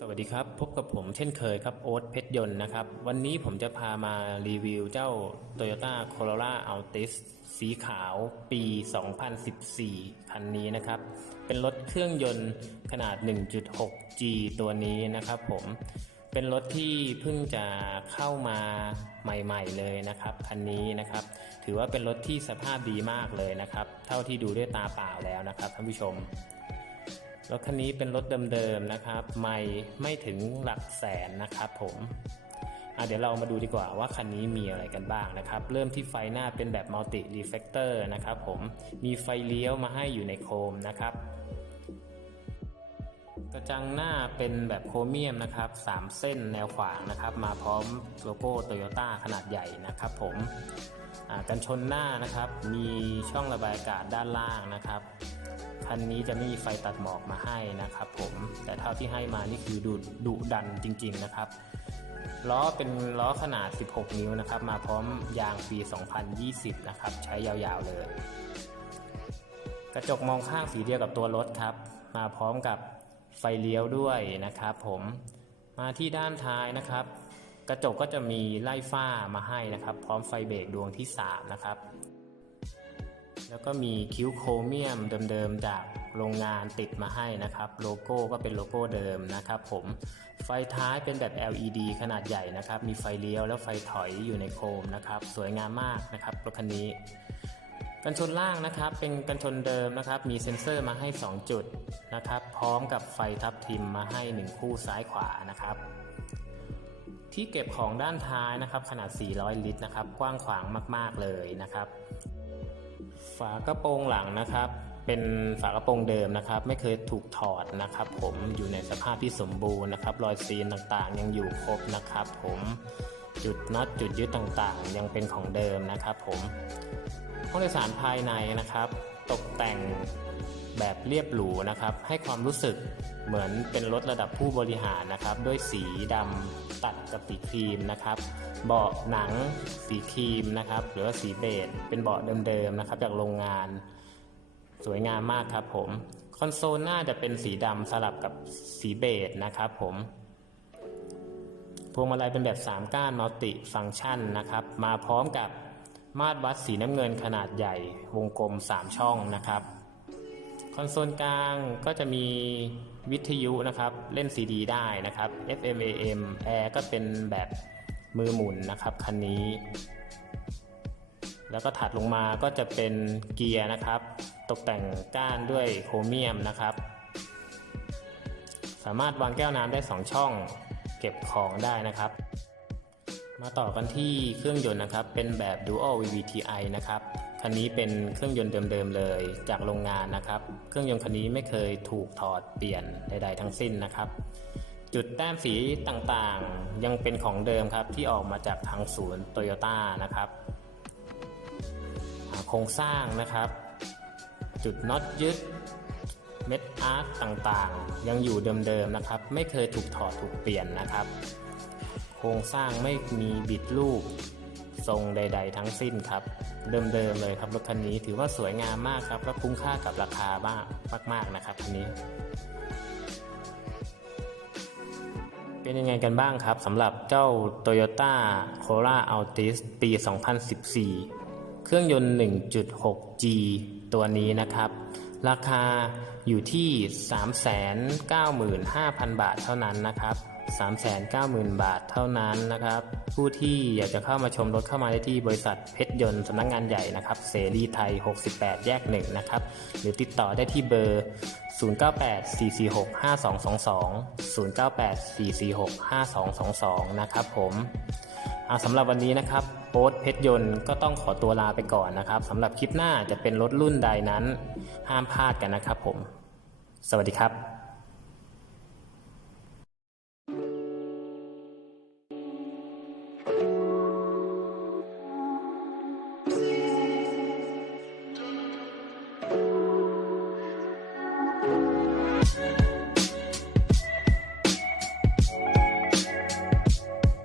สวัสดีครับพบกับผมเช่นเคยครับโอ๊ตเพชรยนต์นะครับ วันนี้ผมจะพามารีวิวเจ้า Toyota Corolla Altis สีขาวปี 2014 คันนี้นะครับ เป็นรถเครื่องยนต์ขนาด 1.6G ตัวนี้นะครับผมเป็นรถที่เพิ่งจะเข้ามาใหม่ๆเลยนะครับคันนี้นะครับ ถือว่าเป็นรถที่สภาพดีมากเลยนะครับ เท่าที่ดูด้วยตาเปล่าแล้วนะครับท่านผู้ชม รถคันนี้เป็นรถเดิมๆนะครับ ไม่ไม่ถึงหลักแสนนะครับผมเดี๋ยวเรามาดูดีกว่าว่าคันนี้มีอะไรกันบ้างนะครับ เริ่มที่ไฟหน้าเป็นแบบมัลติรีเฟกเตอร์นะครับผมมีไฟเลี้ยวมาให้อยู่ในโคมนะครับ ระจังหน้าเป็นแบบโครเมียมนะครับ 3 เส้นแนวขวางนะครับ มาพร้อมโลโก้โตโยต้าขนาดใหญ่นะครับ ผมกันชนหน้านะครับ มีช่องระบายอากาศด้านล่างนะครับคันนี้จะไม่มีไฟตัดหมอกมาให้นะครับผมแต่เท่าที่ให้มานี่คือดุดุดันจริง ๆนะครับล้อเป็นล้อขนาด 16 นิ้วนะครับ มาพร้อมยางปี 2020 นะครับ ใช้ยาวๆเลย กระจกมองข้างสีเดียวกับตัวรถครับ มาพร้อมกับ ไฟเลี้ยวด้วยนะครับผมมาที่ด้านท้ายนะครับ กระจกก็จะมีไล่ฝ้ามาให้นะครับ พร้อมไฟเบรกดวงที่ 3 นะครับ แล้วก็มีคิ้วโครเมียมเดิมๆจากโรงงานติดมาให้นะครับ โลโก้ก็เป็นโลโก้เดิมนะครับ ผมไฟท้ายเป็นแบบ LED ขนาดใหญ่นะครับ มีไฟเลี้ยวแล้วไฟถอยอยู่ในโคมนะครับ สวยงามมากนะครับรถคันนี้ กันชนล่างนะครับ เป็นกันชนเดิมนะครับ มีเซ็นเซอร์มาให้ 2 จุดนะครับ พร้อมกับไฟทับทิมมาให้ 1 คู่ซ้ายขวานะครับ ที่เก็บของด้านท้ายนะครับ ขนาด 400 ลิตรนะครับ กว้างขวางมาก ๆ เลยนะครับ ฝากระโปรงหลังนะครับ เป็นฝากระโปรงเดิมนะครับ ไม่เคยถูกถอดนะครับ ผมอยู่ในสภาพที่สมบูรณ์นะครับ รอยซีนต่างๆ ยังอยู่ครบนะครับ ผม จุดน็อตจุดยึดต่างๆ ยังเป็นของเดิมนะครับผมห้องโดยสารภายในนะครับ ตกแต่งแบบเรียบหรูนะครับ ให้ความรู้สึกเหมือนเป็นรถระดับผู้บริหารนะครับ ด้วยสีดำตัดกับสีครีมนะครับ เบาะหนังสีครีมนะครับ หรือว่าสีเบจเป็นเบาะเดิมๆนะครับจากโรงงาน สวยงามมากครับผม คอนโซลหน้าจะเป็นสีดำสลับกับสีเบจนะครับผม พวงมาลัยเป็นแบบ 3 ก้านมัลติฟังก์ชันนะครับ มาพร้อมกับมาตรวัดสีน้ำเงินขนาดใหญ่วงกลม 3 ช่องนะครับ คอนโซลกลางก็จะมีวิทยุนะครับ เล่นซีดีได้นะครับ FM AM แอร์ก็เป็นแบบมือหมุนนะครับคันนี้ แล้วก็ถัดลงมาก็จะเป็นเกียร์นะครับ ตกแต่งก้านด้วยโครเมียมนะครับ สามารถวางแก้วน้ำได้ 2 ช่อง เก็บของได้นะครับ มาต่อกันที่เครื่องยนต์นะครับ เป็นแบบ Dual VVTi นะครับคันนี้เป็นเครื่องยนต์เดิมๆเลยจากโรงงานนะครับ เครื่องยนต์คันนี้ไม่เคยถูกถอดเปลี่ยนใดๆทั้งสิ้นนะครับ จุดแต้มสีต่างๆยังเป็นของเดิมครับที่ออกมาจากทางศูนย์โตโยต้านะครับโครงสร้างนะครับ จุดน็อตยึด เม็ดอาร์ตต่างๆ ยังอยู่เดิมๆนะครับ ไม่เคยถูกถอดถูกเปลี่ยนนะครับ โครงสร้างไม่มีบิดรูปทรงใด ๆ ทั้งสิ้นครับ เดิมๆเลยครับรถคันนี้ถือว่าสวยงามมากครับ และคุ้มค่ากับราคามากมาก ๆนะครับคันนี้ เป็นยังไงกันบ้างครับสำหรับเจ้า Toyota Corolla Altis ปี 2014 เครื่องยนต์ 1.6G ตัวนี้นะครับ ราคาอยู่ที่ 395,000 บาทเท่านั้นนะครับ390,000 บาทเท่านั้นนะครับ ผู้ที่อยากจะเข้ามาชมรถเข้ามาได้ที่บริษัทเพชรยนต์สำนักงงานใหญ่นะครับ เสรีไทย 68 แยก 1 นะครับ หรือติดต่อได้ที่เบอร์ 0984465222 0984465222 นะครับผม เอาสำหรับวันนี้นะครับ อ๊ตเพชรยนต์ก็ต้องขอตัวลาไปก่อนนะครับสำหรับคลิปหน้าจะเป็นรถรุ่นใดนั้น ห้ามพลาดกันนะครับผม สวัสดีครับ